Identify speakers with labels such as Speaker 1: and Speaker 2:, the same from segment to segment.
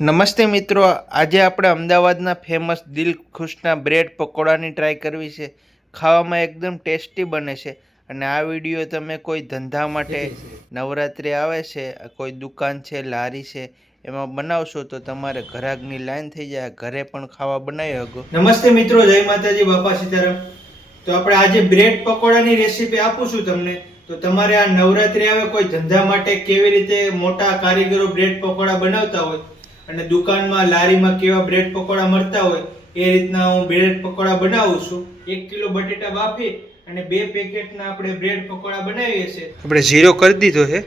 Speaker 1: નમસ્તે મિત્રો, આજે આપણે અમદાવાદના ફેમસ દિલ ખુશના બ્રેડ પકોડાની ટ્રાય કરવી છે. ખાવામાં એકદમ ટેસ્ટી બને છે અને આ વીડિયો તમે કોઈ ધંધા માટે નવરાત્રિ આવે છે, કોઈ દુકાન છે, લારી છે, એમાં બનાવશો તો તમારે ઘરાકની લાઈન થઈ જાય, ઘરે પણ ખાવા બનાવી શકો. નમસ્તે મિત્રો, જય માતાજી, બાપા સીતારામ. તો આપણે આજે બ્રેડ પકોડાની રેસીપી આપું છું તમને. તો તમારે આ નવરાત્રિ આવે કોઈ ધંધા માટે કેવી રીતે મોટા કારીગરો બ્રેડ પકોડા બનાવતા હોય અને દુકાનમાં લારીમાં કેવા બ્રેડ પકોડા મળતા હોય, એ રીતના હું બ્રેડ પકોડા બનાવું છું. એક કિલો બટેટા બાફી અને બે પેકેટના આપણે બ્રેડ પકોડા બનાવીએ છીએ. આપણે ઝીરો કરી દીધો છે.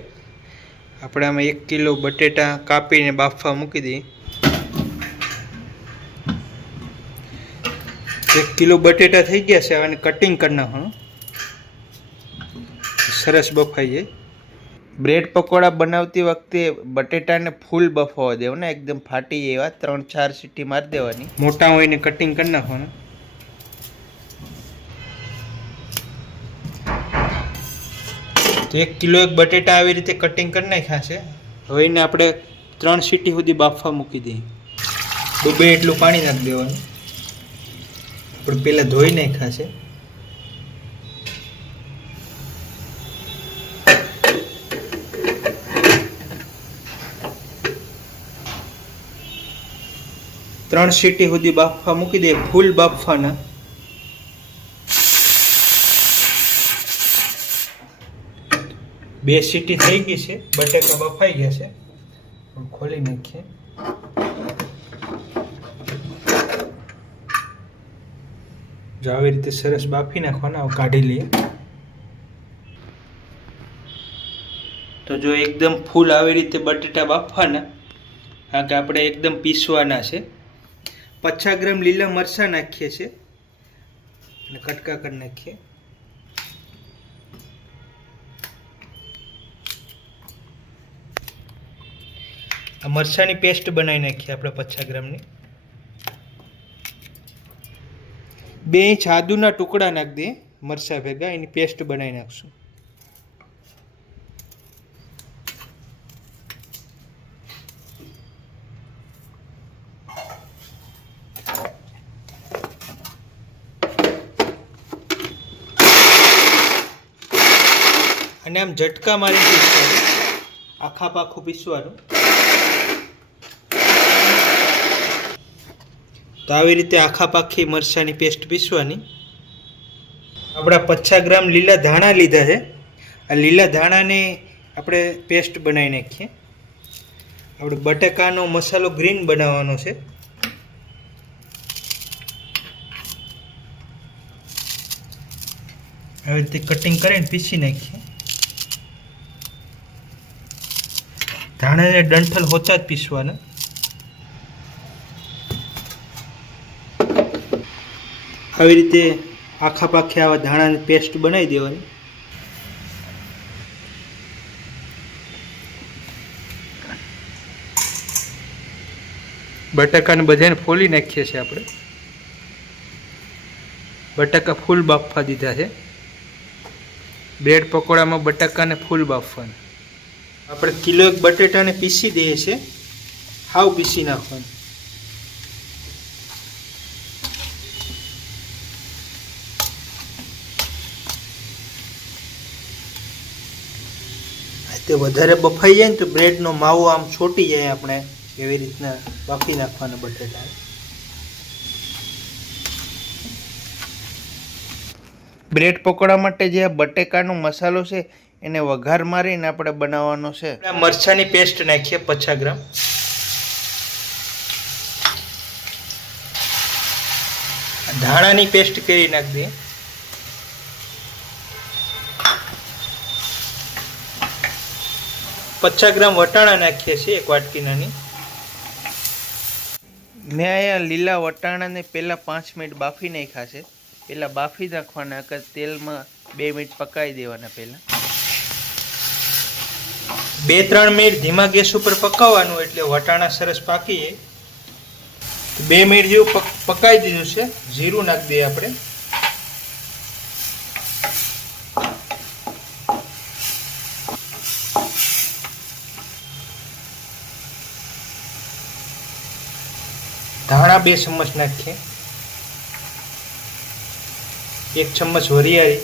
Speaker 1: આપણે આમાં એક કિલો બટેટા કાપીને બાફવા મૂકી દઈએ. એક કિલો બટેટા થઈ ગયા છે અને કટિંગ કરી નાખવાનું. સરસ બફાઈ જાય. બ્રેડ પકોડા બનાવતી વખતે બટેટાને ફૂલ બફાવા દેવાના એકદમ ફાટી એવા ત્રણ ચાર સીટી મારી દેવાની. મોટા હોય ને કટિંગ કરી નાખવાના. તો એક કિલો એક બટેટા આવી રીતે કટિંગ કરી નાખ્યા છે. હવે એને આપણે ત્રણ સીટી સુધી બાફવા મૂકી દઈએ. ડૂબે એટલું પાણી નાખી દેવાનું. પણ પહેલાં ધોઈ નાખ્યા છે. ત્રણ સીટી સુધી બાફવા મૂકી દે, ફૂલ બાફવાના. બે સીટી થઈ ગઈ છે, બટેકા બફાઈ ગયા છે. ખોલી નાખીએ. જો આવી રીતે સરસ બાફી નાખવાના કાઢી લઈએ. તો જો એકદમ ફૂલ આવી રીતે બટેટા બાફવાના કારણ કે આપણે એકદમ પીસવાના છે. પચાસ ગ્રામ લીલા મરચાં નાખીએ છીએ. અને કટકા કરી નાખીએ. આ મરચાંની પેસ્ટ બનાવી નાખીએ આપણે પચાસ ગ્રામની. બે ઇંચ આદુના ટુકડા નાખી દઈએ મરચાં ભેગા, એની પેસ્ટ બનાવી નાખશું. આમ ઝટકા મારી પીસવાનું આખા પાખું પીસવાનું તો આવી રીતે આખા પાખી મરચાંની પેસ્ટ પીસવાની. આપણા પચાસ ગ્રામ લીલા ધાણા લીધા છે. આ લીલા ધાણાને આપણે પેસ્ટ બનાવી નાખીએ. આપણે બટેકાનો મસાલો ગ્રીન બનાવવાનો છે. આવી રીતે કટિંગ કરીને પીસી નાખીએ. ધાણાને ડંઠલ હોચા જ પીસવાના. આવી રીતે આખા પાખે આવા ધાણાની પેસ્ટ બનાવી દેવાની. બટાકાને બધાને ફોલી નાખીએ છીએ આપણે. બટાકા ફૂલ બાફવા દીધા છે. બ્રેડ પકોડામાં બટાકાને ફૂલ બાફવાના. આપણે કિલો એક બટેટાને પીસી દઈએ છીએ હાવ પીસી નાખવાનું. તે વધારે બફાઈ જાય ને તો બ્રેડનો માવો આમ છોટી જાય આપણે, એવી રીતના બાફી નાખવાના બટેટા બ્રેડ પકોડા માટે જે આ બટેકાનો મસાલો છે એને વઘાર મારીને આપણે બનાવવાનો છે. મરચાની પેસ્ટ નાખીએ પચાસ ગ્રામ. ધાણાની પેસ્ટ કરી નાખી દઈએ પચાસ ગ્રામ વટાણા નાખીએ છીએ એક વાટકી નાની મેં અહીંયા લીલા વટાણાને પહેલાં પાંચ મિનિટ બાફી નાખ્યા છે. પહેલાં બાફી નાખવાના કે તેલમાં બે મિનિટ પકાવી દેવાના પહેલાં. બે ત્રણ મિનિટ ધીમા ગેસ ઉપર પકાવવાનું એટલે વટાણા સરસ પાકી બે મિનિટ જેવું પક પકાવી દીધું છે. જીરું નાખી દઈએ આપણે.
Speaker 2: ધાણા બે ચમચ નાખીએ. એક ચમચ વરિયાળી.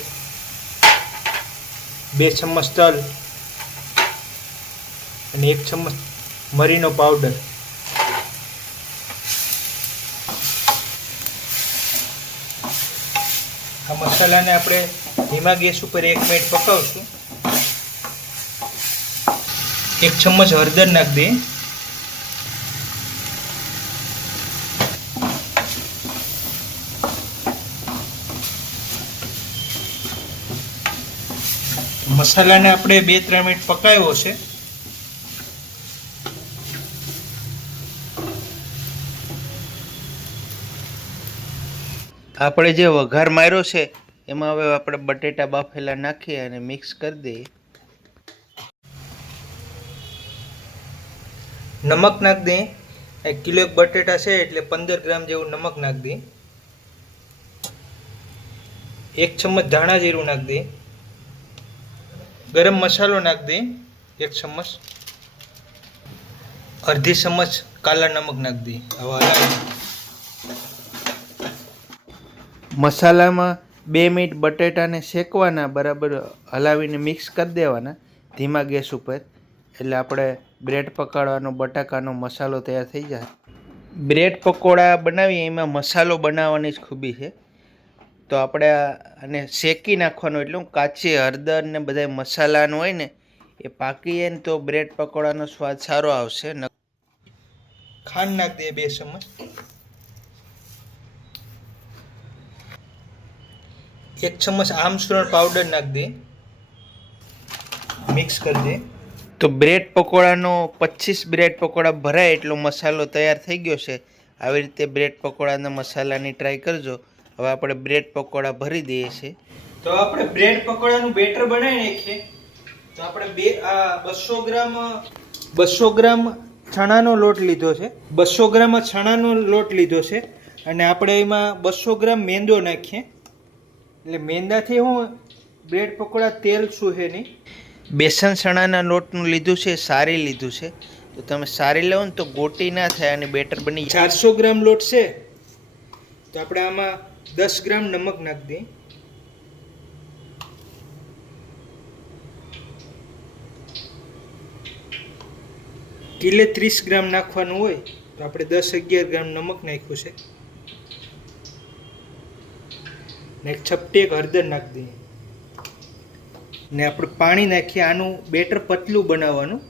Speaker 2: બે ચમચ તલ. અને એક ચમચ મરીનો પાવડર. આ મસાલાને આપણે ધીમા ગેસ ઉપર એક મિનિટ પકાવશું. એક ચમચ હળદર નાખ દઈએ મસાલાને આપણે બે ત્રણ મિનિટ પકાવ્યો છે. આપણે જે વઘાર માર્યો છે, એમાં હવે આપણે બટેટા બાફેલા નાખીએ અને મિક્સ કરી દઈએ. નમક નાખ દઈએ. એક કિલો એક બટેટા છે, એટલે પંદર ગ્રામ જેવું નમક નાખ દઈએ. એક ચમચ ધાણા જીરું નાખ દઈએ. ગરમ મસાલો નાખ દઈએ, એક ચમચ. અડધી ચમચ કાલા નમક નાખ દઈએ. હવે મસાલામાં બે મિનિટ બટેટાને શેકવાના, બરાબર હલાવીને મિક્સ કરી દેવાના ધીમા ગેસ ઉપર. એટલે આપણે બ્રેડ પકાડવાનો, બટાકાનો મસાલો તૈયાર થઈ જાય. બ્રેડ પકોડા બનાવીએ, એમાં મસાલો બનાવવાની જ ખૂબી છે. તો આપણે આને શેકી નાખવાનું એટલે કાચી હળદર ને બધા મસાલાનું હોય ને, એ પાકીએ ને તો બ્રેડ પકોડાનો સ્વાદ સારો આવશે. ખાંડ નાખ દે બે ચમચ. એક ચમચ આમચૂરણ પાવડર નાખ દે. મિક્સ કરી દે. તો બ્રેડ પકોડાનો પચીસ બ્રેડ પકોડા ભરાય એટલો મસાલો તૈયાર થઈ ગયો છે. આવી રીતે બ્રેડ પકોડાના મસાલાની ટ્રાય કરજો. હવે આપણે બ્રેડ પકોડા ભરી દઈએ છીએ. તો આપણે બ્રેડ પકોડાનું બેટર બનાવી નાખીએ. તો આપણે બે આ બસો ગ્રામ બસો ગ્રામ ચણાનો લોટ લીધો છે. બસો ગ્રામ ચણાનો લોટ લીધો છે. અને આપણે એમાં બસો ગ્રામ મેંદો નાખીએ. એટલે મેંદાથી હું બ્રેડ પકોડા તેલ સુહે નહીં બેસન ચણાના લોટનું લીધું છે સારી લીધું છે. તો તમે સારી લો ને તો ગોટી ના થાય અને બેટર બની ચારસો ગ્રામ લોટ છે. તો આપણે આમાં દસ ગ્રામ નમક નાખી દઈએ. કિલે ત્રીસ ગ્રામ નાખવાનું હોય તો આપણે દસ અગિયાર ગ્રામ નમક નાખ્યું છે. ને છપટી એક હળદર નાખી દઈએ. ને આપણે પાણી નાખીએ, આનું બેટર પતલું બનાવવાનું.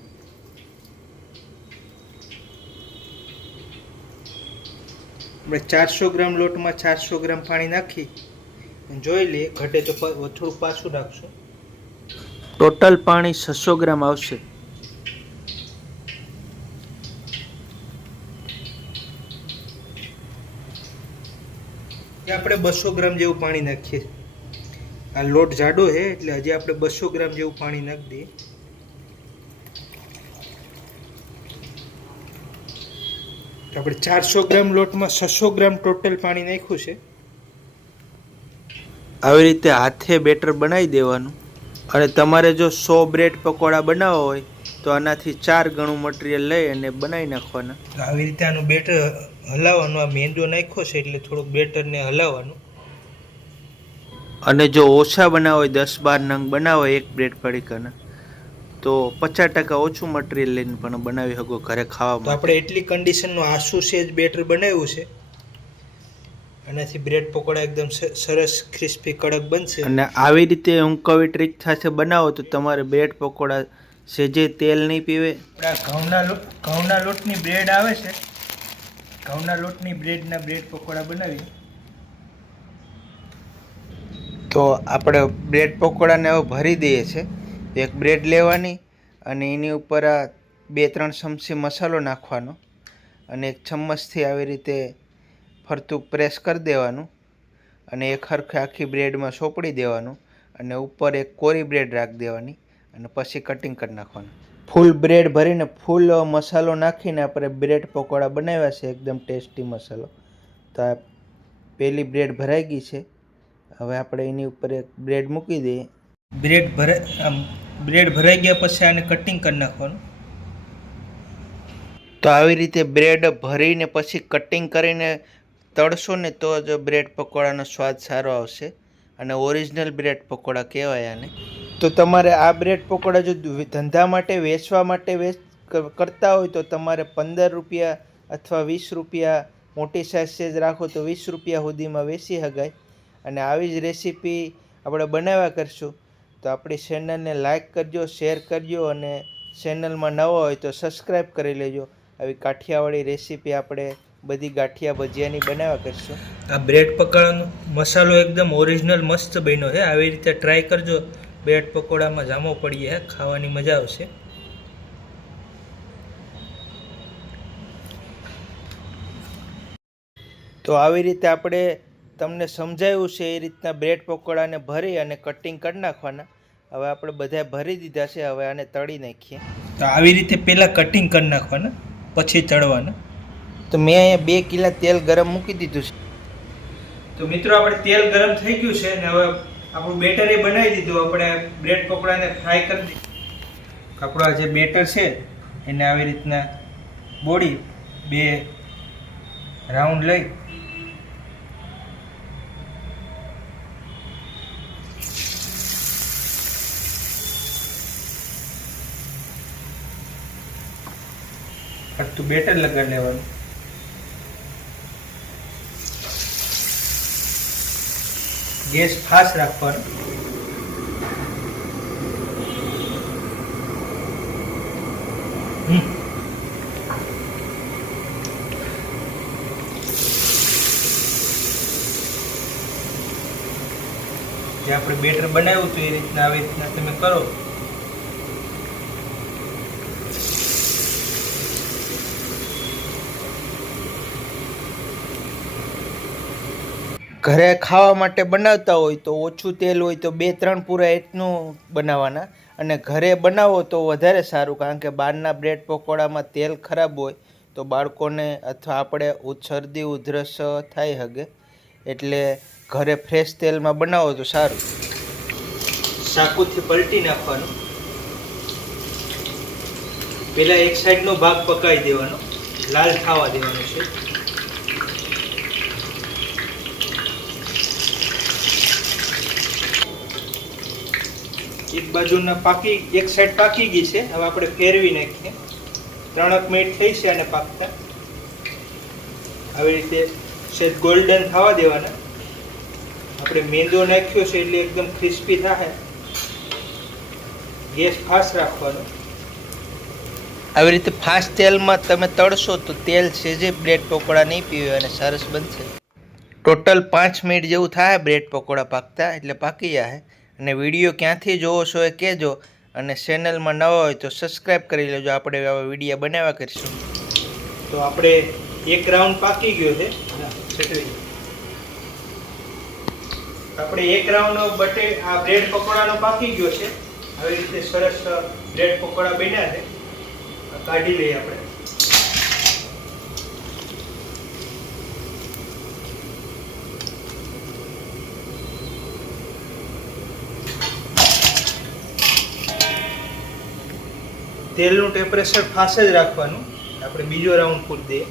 Speaker 2: આપણે ચારસો ગ્રામ લોટમાં ચારસો ગ્રામ પાણી નાખી જોઈ લઈએ, ઘટે તો થોડું પાછું નાખશું. ટોટલ પાણી છસો ગ્રામ આવશે. આપણે બસો ગ્રામ જેવું પાણી નાખીએ. આ લોટ જાડો છે એટલે હજી આપણે બસો ગ્રામ જેવું પાણી નાખી દઈએ. આપણે ચારસો ગ્રામ લોટમાં છસો ગ્રામ ટોટલ પાણી નાખ્યું છે. આવી રીતે હાથે બેટર બનાવી દેવાનું. અને તમારે જો સો બ્રેડ પકોડા બનાવવા હોય તો આનાથી ચાર ગણું મટીરિયલ લઈ અને બનાવી નાખવાના. આવી રીતે આનું બેટર હલાવવાનું આ મેંદો નાખ્યો છે એટલે થોડુંક બેટરને હલાવવાનું. અને જો ઓછા બનાવો હોય દસ બાર નંગ બનાવો એક બ્રેડ પડીકાના તો પચાસ ટકા ઓછું મટીરિયલ લઈને પણ બનાવી શકો ઘરે ખાવા તો આપણે એટલી કન્ડિશનનું આસુ છે જ બેટર બનાવ્યું છે. આનાથી બ્રેડ પકોડા એકદમ સરસ ક્રિસ્પી કડક બનશે. અને આવી રીતે હુંકવી ટ્રીક સાથે બનાવો તો તમારે બ્રેડ પકોડા સેજે તેલ નહીં પીવે. ઘઉંના ઘઉંના લોટની બ્રેડ આવે છે. ઘઉંના લોટની બ્રેડના બ્રેડ પકોડા બનાવી. તો આપણે બ્રેડ પકોડાને હવે ભરી દઈએ છે. એક બ્રેડ લેવાની અને એની ઉપર આ બે ત્રણ ચમચી મસાલો નાખવાનો અને એક ચમચથી આવી રીતે ફરતું પ્રેસ કરી દેવાનું અને એક હરખે આખી બ્રેડમાં સોંપડી દેવાનું અને ઉપર એક કોરી બ્રેડ રાખી દેવાની અને પછી કટિંગ કરી નાખવાનું. ફૂલ બ્રેડ ભરીને ફૂલ મસાલો નાખીને આપણે બ્રેડ પકોડા બનાવ્યા છે એકદમ ટેસ્ટી મસાલો. તો આ પહેલી બ્રેડ ભરાઈ ગઈ છે. હવે આપણે એની ઉપર એક બ્રેડ મૂકી દઈએ. બ્રેડ ભરાઈ બ્રેડ ભરાઈ ગયા પછી આને કટિંગ કરી નાખવાનું. તો આવી રીતે બ્રેડ ભરીને પછી કટિંગ કરીને તળશો ને તો જ બ્રેડ પકોડાનો સ્વાદ સારો આવશે. અને ઓરિજિનલ બ્રેડ પકોડા કહેવાય આને. તો તમારે આ બ્રેડ પકોડા જો ધંધા માટે વેચવા માટે વેચ કરતા હોય તો તમારે પંદર રૂપિયા અથવા વીસ રૂપિયા મોટી સાઇઝ રાખો તો વીસ રૂપિયા સુધીમાં વેચી શકાય. અને આવી જ રેસીપી આપણે બનાવ્યા કરશું. તો આપણી ચેનલને લાઇક કરજો શેર કરજો અને ચેનલમાં નવા હોય તો સબસ્ક્રાઈબ કરી લેજો. આવી કાઠિયાવાડી રેસીપી આપણે બધી ગાંઠિયા ભજીયાની બનાવ્યા કરશું.
Speaker 1: આ બ્રેડ પકડવાનો મસાલો એકદમ ઓરિજિનલ મસ્ત બન્યો છે. આવી રીતે ટ્રાય કરજો. બ્રેડ પકોડામાં જામો પડીએ ખાવાની મજા આવશે.
Speaker 2: તો આવી રીતે આપણે તમને સમજાવ્યું છે એ રીતના બ્રેડ પકોડાને ભરી અને કટિંગ કરી નાખવાના. હવે આપણે બધા ભરી દીધા છે હવે આને તળી નાખીએ.
Speaker 1: તો આવી રીતે પહેલાં કટિંગ કરી નાખવાના પછી તળવાના.
Speaker 2: તો મેં અહીંયા બે કિલા તેલ ગરમ મૂકી દીધું છે.
Speaker 1: તો મિત્રો આપણે તેલ ગરમ થઈ ગયું છે અને હવે આપણું બેટર એ બનાવી દીધું. આપણે બ્રેડ પકોડાને ફ્રાય કરી દીધું. આપણો જે બેટર છે, એને આવી રીતના બોડી બે રાઉન્ડ લઈ ફરતું બેટર લગાડી લેવાનું. ગેસ ફાસ્ટ રાખવાનો. જે આપણે બેટર બનાવ્યું હતું એ રીતના આવી રીતના તમે કરો
Speaker 2: ઘરે ખાવા માટે બનાવતા હોય તો ઓછું તેલ હોય તો બે ત્રણ પૂરા એટલું બનાવવાના. અને ઘરે બનાવો તો વધારે સારું, કારણ કે બહારના બ્રેડ પકોડામાં તેલ ખરાબ હોય તો બાળકોને અથવા આપણે ઉછરદી ઉધરસ થાય હગે. એટલે ઘરે ફ્રેશ તેલમાં બનાવો તો સારું.
Speaker 1: સાકુથી પલટી નાખવાનું. પેલા એક સાઈડનો ભાગ પકાવી દેવાનો. લાલ થવા દેવાનો છે. એક બાજુના પાકી, એક સાઈડ પાકી ગઈ છે. હવે આપણે ફેરવી નાખીએ. ત્રણક મિનિટ થઈ છે અને પાકતા. આવી રીતે સેજ ગોલ્ડન થવા દેવાના. આપણે મેંદો નાખ્યો છે એટલે એકદમ ક્રિસ્પી થાય ગેસ ફાસ્ટ રાખવાનો.
Speaker 2: આવી રીતે ફાસ્ટ તેલમાં તમે તળશો તો તેલ છે જે બ્રેડ પકોડા નહીં પીવે અને સરસ બનશે. ટોટલ પાંચ મિનિટ જેવું થાય બ્રેડ પકોડા પાકતા, એટલે પાકી જાય અને વીડિયો ક્યાંથી જોવો છો એ કહેજો. અને ચેનલમાં નવા હોય તો સબસ્ક્રાઈબ કરી લેજો. આપણે આવા વિડીયા બનાવ્યા કરીશું.
Speaker 1: તો આપણે એક રાઉન્ડ પાકી ગયો છે. આપણે એક રાઉન્ડ બટે, આ બ્રેડ પકોડાનો પાકી ગયો છે. આવી રીતે સરસ બ્રેડ પકોડા બન્યા છે. કાઢી લઈએ આપણે. તેલનું ટેમ્પરેચર ફાસે જ રાખવાનું. આપણે બીજો રાઉન્ડ પૂરી દઈએ.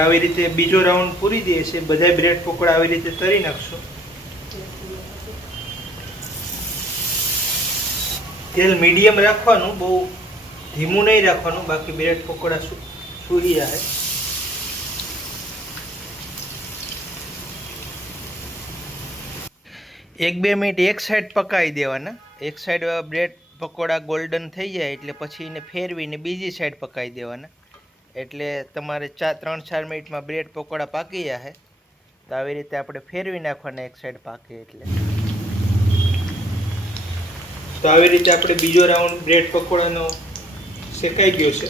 Speaker 1: આવી રીતે બીજો રાઉન્ડ પૂરી દઈએ છીએ. બધા બ્રેડ પકોડા આવી રીતે તરી નાખશું. તેલ મીડિયમ રાખવાનું, બહુ ધીમું નહીં રાખવાનું, બાકી બ્રેડ પકોડા સૂરી જાય.
Speaker 2: એક બે મિનિટ એક સાઈડ પકાવી દેવાના. એક સાઈડ બ્રેડ પકોડા ગોલ્ડન થઈ જાય એટલે પછી એને ફેરવીને બીજી સાઈડ પકાવી દેવાના. એટલે તમારે ચાર ત્રણ ચાર મિનિટમાં બ્રેડ પકોડા પાકી જાય. તો આવી રીતે આપણે ફેરવી નાખવાના એક સાઈડ પાકે એટલે.
Speaker 1: તો આવી રીતે આપણે બીજો રાઉન્ડ બ્રેડ પકોડાનો શેકાઈ ગયો છે.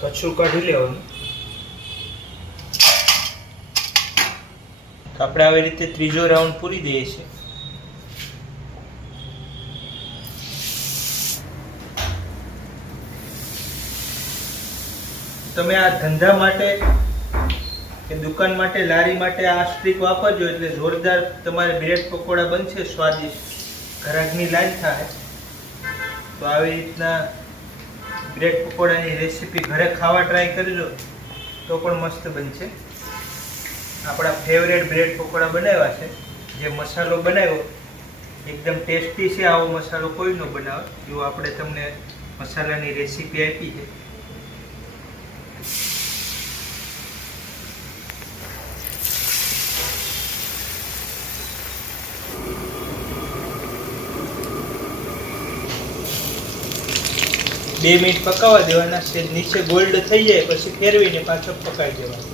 Speaker 1: કચરું કાઢી લેવાનું. આપણે આવી રીતે ત્રીજો રાઉન્ડ પૂરી દઈએ છીએ. તમે આ ધંધા માટે કે દુકાન માટે, લારી માટે આ સ્ટ્રીક વાપરજો એટલે જોરદાર તમારે બ્રેડ પકોડા બનશે, સ્વાદિષ્ટ. ઘરાકની લાજ થાય. તો આવી રીતના બ્રેડ પકોડાની રેસીપી ઘરે ખાવા ટ્રાય કરજો, તો પણ મસ્ત બનશે. આપણા ફેવરેટ બ્રેડ પકોડા બનાવ્યા છે. જે મસાલો બનાવ્યો, એકદમ ટેસ્ટી છે. આવો મસાલો કોઈ ન બનાવે. એવું આપણે તમને મસાલાની રેસીપી આપી છે બે મિનિટ પકાવવા દેવાના નીચે ગોલ્ડ થઈ જાય, પછી ફેરવીને પાછો પકાવી દેવાનો.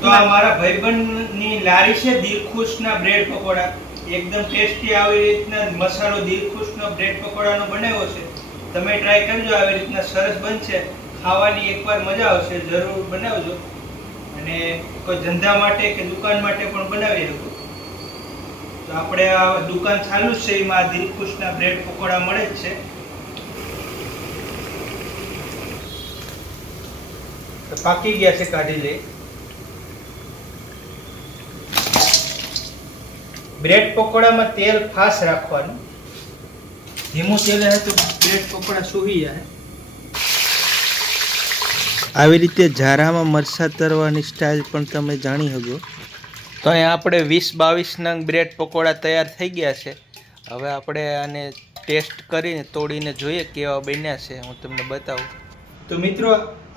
Speaker 1: તો આ મારા ભાઈબંધની લારી છે, દિલખુશના બ્રેડ પકોડા. એકદમ ટેસ્ટી આવી રીતના મસાલો દિલખુશનો બ્રેડ પકોડાનો બનાવ્યો છે. તમે ટ્રાય કરજો, આવી રીતના સરસ બનશે. ખાવાની એકવાર મજા આવશે, જરૂર બનાવજો. અને કોઈ ધંધા માટે કે દુકાન માટે પણ બનાવી શકો. તો આપણે આ દુકાન ચાલુ છે, એમાં દિલખુશના બ્રેડ પકોડા મળે જ છે. પાકી ગયા છે કાઢી લે બ્રેડ પકોડામાં તેલ ફાસ રાખવાનું. ધીમું તેલ હે તો બ્રેડ પકોડા સુહી જાય.
Speaker 2: આવી રીતે ઝારામાં મરસા તરવાની સ્ટાઇલ પણ તમે જાણી શકો
Speaker 1: તો અહીંયા આપણે વીસ બાવીસ નંગ બ્રેડ પકોડા તૈયાર થઈ ગયા છે. હવે આપણે આને ટેસ્ટ કરીને તોડીને જોઈએ કેવા બન્યા છે. હું તમને બતાવું. તો મિત્રો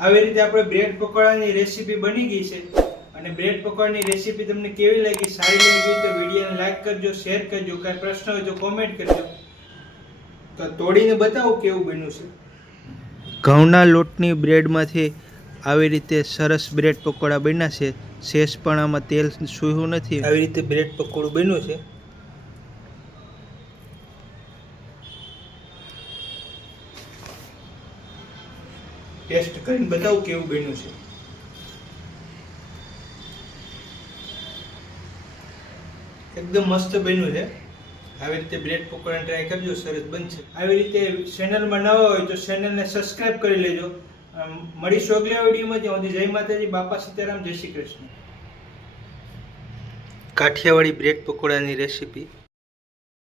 Speaker 1: આવી રીતે આપણે બ્રેડ પકોડાની રેસીપી બની ગઈ છે. અને બ્રેડ પકોડાની રેસીપી તમને કેવી લાગી સારી લાગી તો વિડીયોને લાઈક કરજો શેર કરજો કાંઈ પ્રશ્ન હોય તો કોમેન્ટ કરજો. તો તોડીને બતાવો કેવું બન્યું છે.
Speaker 2: ઘઉંના લોટની બ્રેડમાંથી આવી રીતે સરસ બ્રેડ પકોડા બન્યા છે. શેષ પણ આમાં તેલ સૂહ્યું નથી.
Speaker 1: આવી રીતે બ્રેડ પકોડું બન્યું છે. ટેસ્ટ કરીને બતાવું કેવું બન્યું છે. એકદમ મસ્ત બન્યું છે. આવી રીતે બ્રેડ પકોડા ટ્રાય કરજો, સરસ બનશે. આવી રીતે ચેનલમાં નવા હોય તો ચેનલને સબસ્ક્રાઇબ કરી લેજો. મળીશું અગલા વિડીયોમાં. જ્યાં સુધી જય માતાજી, બાપા સીતારામ, જય શ્રી કૃષ્ણ.
Speaker 2: કાઠિયાવાડી બ્રેડ પકોડાની રેસીપી